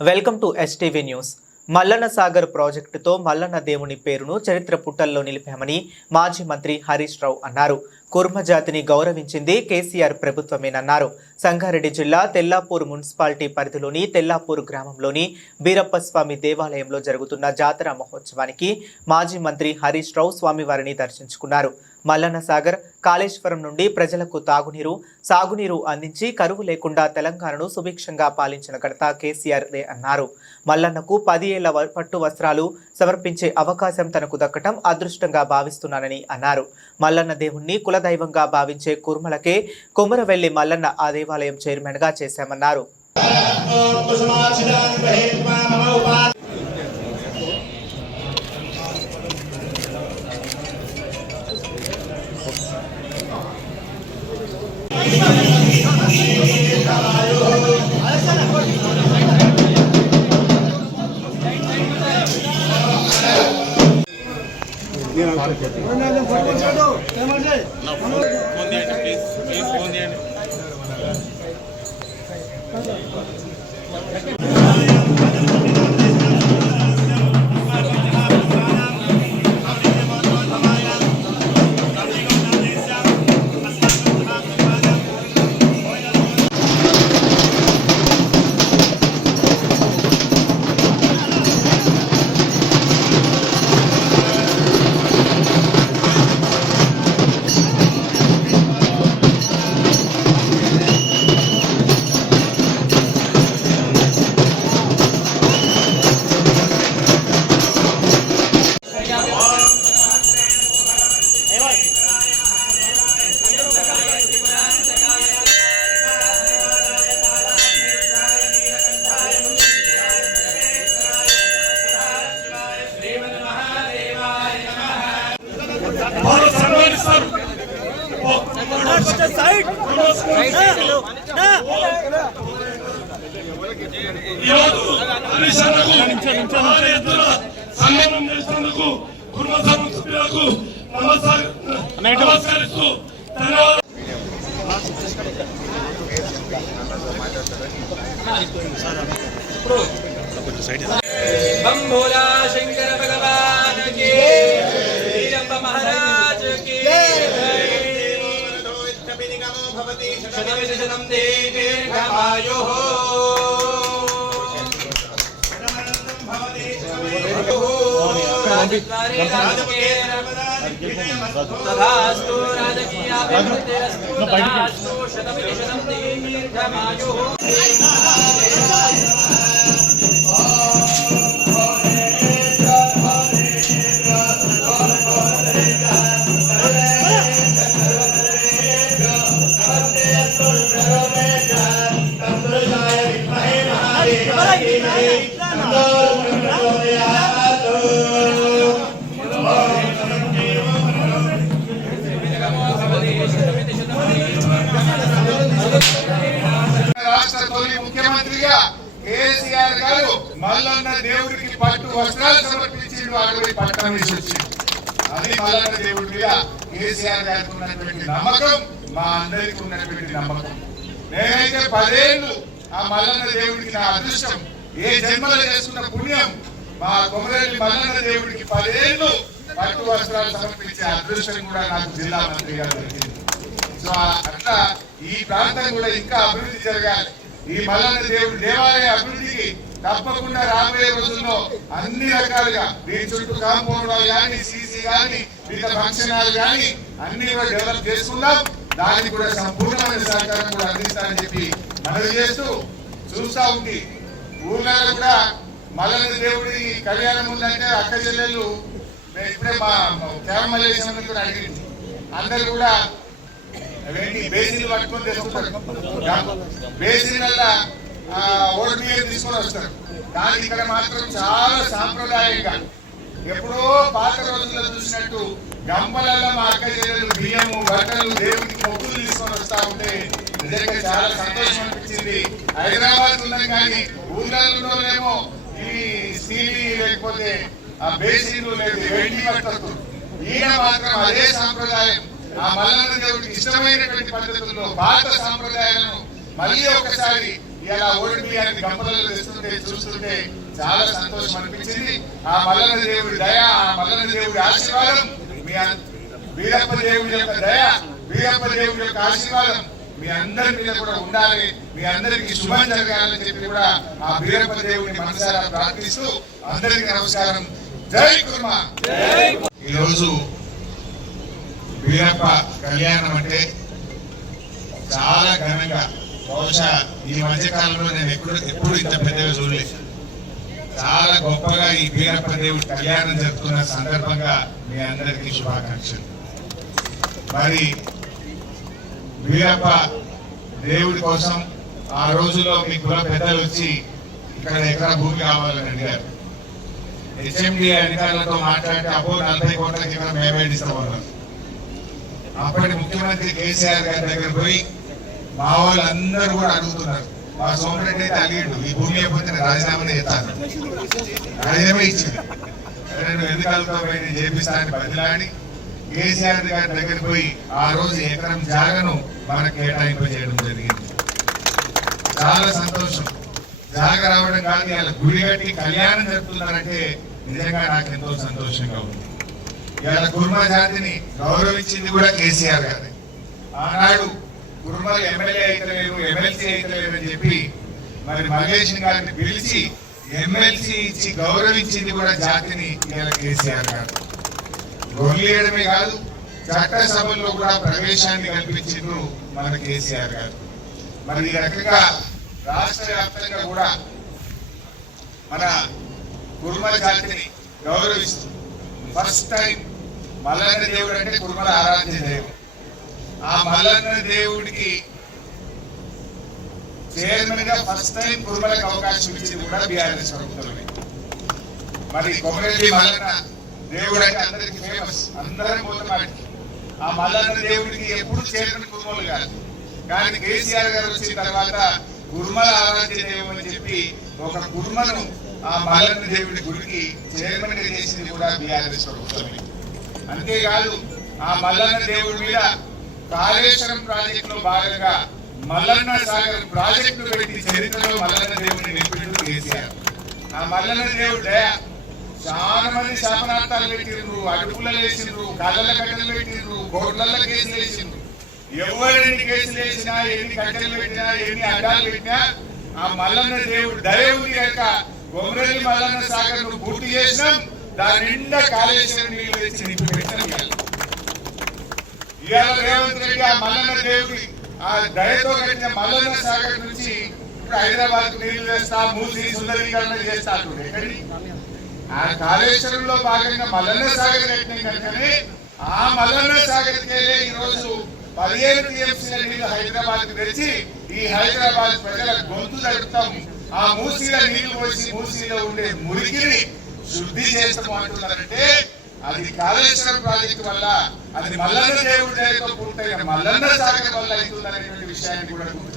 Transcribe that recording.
Welcome to STV news Mallanna Sagar ప్రాజెక్టుతో Mallanna దేవుని పేరును చరిత్ర పుటల్లో నిలిపామని మాజీ మంత్రి హరీష్ రావు అన్నారు. కుర్మ జాతిని గౌరవించింది కేసీఆర్ ప్రభుత్వమేనన్నారు. సంగారెడ్డి జిల్లా తెల్లాపూర్ మున్సిపాలిటీ పరిధిలోని తెల్లాపూర్ గ్రామంలోని బీరప్పస్వామి దేవాలయంలో జరుగుతున్న జాతర మహోత్సవానికి మాజీ మంత్రి హరీష్ రావు స్వామివారిని దర్శించుకున్నారు. మల్లన్న సాగర్ కాళేశ్వరం నుండి ప్రజలకు తాగునీరు సాగునీరు అందించి కరువు లేకుండా తెలంగాణను సుభిక్షంగా పాలించిన ఘనత కేసీఆర్ రే అన్నారు. మల్లన్నకు పది ఏళ్ళ వ- పట్టు వస్త్రాలు సమర్పించే అవకాశం తనకు దక్కటం అదృష్టంగా భావిస్తున్నానని అన్నారు. మల్లన్న దేవుణ్ణి కులదైవంగా భావించే కుర్మలకే కుమరవెల్లి మల్లన్న ఆ దేవాలయం చైర్మన్గా చేశామన్నారు. ప్లీజ్ వాళ్ళు సన్మానిస్తారు. ఈరోజు హరీష్ అన్నకు భారీ ఎత్తున సన్మానం చేసినందుకు కుటుంబ సభ్యులకు నమస్కార- నమస్కరిస్తూ ధన్యవాదాలు. बम शतमिति शतं दीर्घमायुः तथास्तु राजकीयाभिवृद्धिरस्तु तथास्तु शतमिति शतं दीर्घमायुः వస్త్రాలు సమర్పించి వాడు పట్టణం వేసి వచ్చింది అది మల్లన్న దేవుడిగా కేసీఆర్ గారికి ఉన్నటువంటి నమ్మకం మా అందరికి ఉన్నటువంటి నమ్మకం. నేనైతే పదేళ్ళు ఆ మల్లన్న దేవుడికి నా అదృష్టం ఏ జన్మలో చేసుకున్న పుణ్యం మా కొమరేలి మల్లన్న దేవుడికి పదేళ్ళు పట్టు వస్త్రాలు సమర్పించే అదృష్టం కూడా నాకు జిల్లా మంత్రిగా దొరికింది. సో అట్లా ఈ ప్రాంతం కూడా ఇంకా అభివృద్ధి జరగాలి. ఈ మల్లన్న దేవుడి దేవాలయ అభివృద్ధికి తప్పకుండా రాబోయే రోజుల్లో అన్ని రకాలుగా దీని చుట్టూ కాంపౌండ్ కానీ సీసీ కానీ వివిధ ఫంక్షన్ హాల్ కానీ అన్ని కూడా డెవలప్ చేసుకుందాం. దానికి కూడా సంపూర్ణమైన సహకారం కూడా అందిస్తానని చెప్పి మనవి చేస్తూ చూస్తా ఉంది ఊర్లలో కూడా మల్లన్న దేవుడి కళ్యాణం ఉందంటే అక్క చెల్లెళ్ళు నేను ఇప్పుడే మా క్యామ్ మల్లేశ్వరం కూడా అడిగింది. అందరు కూడా అవన్నీ బేసిన్ పట్టుకొని తెచ్చుకుంటారు ఓల్డ్ బియ్యం తీసుకొని వస్తారు. కానీ ఇక్కడ మాత్రం చాలా సాంప్రదాయంగా ఎప్పుడో పాత రోజుల్లో చూసినట్టు గంపలలో మా అక్క చెల్లెలు బియ్యము బట్టలు దేవుడికి మొక్కులు తీసుకొని వస్తా ఉంటే నిజంగా చాలా సంతోషం అనిపించింది. హైదరాబాద్ ఉన్నాం కానీ ఊర్లలో ఈ స్టీల్ లేకపోతే ఆ బేసిన్లు లేదు వెండి పట్టదు ఈయన మాత్రం అదే సాంప్రదాయం. ఆ మల్లన్న దేవుడికి ఇష్టమైనటువంటి పద్ధతుల్లో పాత సాంప్రదాయాలను మళ్ళీ ఒకసారి ఇలా బియ్యాన్ని గంపలలో తెస్తుంటే చూస్తుంటే చాలా సంతోషం అనిపించింది. ఆ మల్లన దేవుడి దయ ఆ మల్లన దేవుడి ఆశీర్వాదం మీ వీరప్ప దేవుడి యొక్క దయ వీరప్ప దేవుడి యొక్క ఆశీర్వాదం మీ అందరి మీద కూడా ఉండాలి. మీ అందరికి శుభం జరగాలని చెప్పి కూడా ఆ వీరప్ప దేవుడిని మనసారా ప్రార్థిస్తూ అందరికీ నమస్కారం. జై కుర్మ! ఈరోజు వీరప్ప కళ్యాణం అంటే చాలా ఘనంగా. బహుశా ఈ మధ్య కాలంలో నేను ఎప్పుడు ఎప్పుడు ఇంత పెద్దగా చూడలేదు చాలా గొప్పగా ఈ వీరప్ప దేవుడి కళ్యాణం జరుపుతున్న సందర్భంగా మీ అందరికీ శుభాకాంక్షలు. మరి వీరప్ప దేవుడి కోసం ఆ రోజుల్లో మీ కుల పెద్దలు వచ్చి ఇక్కడ ఎక్కడ భూమి కావాలని అడిగారు. హెచ్ఎండి అధికారులతో మాట్లాడితే అబ్బో నలభై కోట్లకి ఇక్కడ మేమే ఇస్తామన్నారు అప్పటి ముఖ్యమంత్రి కేసీఆర్ గారి దగ్గర పోయి మా వాళ్ళందరూ కూడా అడుగుతున్నారు. మా సోమరెడ్డి అయితే అడిగాడు ఈ భూమి అయిపోతే రాజీనామా చేస్తాను. రాజీనామా ఇచ్చింది నేను ఎందుకు నేను కేసీఆర్ గారి దగ్గర పోయి ఆ రోజు ఎకరం జాగను మనకు కేటాయింపు చేయడం జరిగింది. చాలా సంతోషం. జాగ రావడం కాదు ఇలా గుడి కట్టి కళ్యాణం జరుపుతున్నారంటే నిజంగా నాకు ఎంతో సంతోషంగా ఉంది. ఇవాళ కుర్మ జాతిని గౌరవించింది కూడా కేసీఆర్ గారి. ఆనాడు కుర్మలు ఎమ్మెల్యే అయితలేరు ఎమ్మెల్సీ అయితలేరు అని చెప్పి మరి మహేష్ గారిని పిలిచి ఎమ్మెల్సీ ఇచ్చి గౌరవించింది కూడా జాతిని ఇవాళ కేసీఆర్ గారు. గొర్రెయడమే కాదు చట్టసభల్లో కూడా ప్రవేశాన్ని కల్పించిండ్రు మన కేసీఆర్ గారు. మరి ఈ రకంగా రాష్ట్ర వ్యాప్తంగా కూడా మన కుర్మ జాతిని గౌరవిస్తూ ఫస్ట్ టైం మల్లన్న దేవుడు అంటే కుర్మల ఆరాధ్య దేవుడు. ఆ మల్లన్న దేవుడికి చైర్మన్గా ఫస్ట్ టైం కుర్మలకు అవకాశం ఇచ్చింది కూడా బీఆర్ఎస్ ప్రభుత్వమే. మరి కొమరెడ్డి మల్లన్న దేవుడు అంటే అందరికి ఫేమస్ అందరం పోతాం వాటికి ఆ మల్లన్న దేవుడికి ఎప్పుడు చైర్మన్ కుర్మలు కాదు. కానీ కేసీఆర్ గారు వచ్చిన తర్వాత కుర్మల ఆరాధ్య దేవుడు అని చెప్పి ఒక కుర్మను ఆ మల్లన్న దేవుడి గుడికి చైర్మన్గా చేసింది కూడా బీఆర్ఎస్ ప్రభుత్వమే. అంతేకాదు ఆ మల్లన్న దేవుడి మీద కాళేశ్వరం ప్రాజెక్ట్లో భాగంగా మల్లన్న సాగర్ ప్రాజెక్టు పెట్టి చరిత్రలో మల్లన్న దేవుడిని నిలిపిండు కేసీఆర్ ఆ మల్లన్న దేవుడు చాలా మంది శాపనార్థాలు పెట్టిండ్రు అడుపులలో వేసిండ్రు కళ్ళల కట్టెలు పెట్టిండ్రు గోడ్లలో కేసులు వేసిండ్రు. ఎవరెన్ని కేసులు వేసినా ఎన్ని కట్టెలు పెట్టినా ఎన్ని అడ్డాలు పెట్టినా ఆ మల్లన్న దేవుడు దయ ఉంది కనుక కొమరెల్లి మల్లన్న సాగర్ను పూర్తి చేసినాం. దాని నిండా కాళేశ్వరం నీళ్ళు తెచ్చి నింపి ఇవాళ. రేవంత్ రెడ్డి ఆ మల్లన్న దేవుడి ఆ దయతో కట్టిన మల్లన్న సాగర్ నుంచి ఇప్పుడు హైదరాబాద్ నీళ్ళు వేస్తా మూసి సుందరీకరణ చేస్తా ఆ కాళేశ్వరంలో భాగంగా మల్లన్న సాగర్ కట్టిన కనుకనే ఆ మల్లన్న సాగర్ ఈ రోజు పదిహేను టీఎంసీల నీళ్ళు హైదరాబాద్ తెచ్చి ఈ హైదరాబాద్ ప్రజల గొంతు తడుపుతాం. ఆ మూసీల నీళ్ళు పోసి మూసీలో ఉండే మురికిని శుద్ధి చేస్తాం అది కాళేశ్వరం ప్రాజెక్టు వల్ల అది మల్లన్న దేవుడి దయతో పూర్తయిన మల్లన్న సాగర్ వల్ల అవుతుందనేటువంటి విషయాన్ని కూడా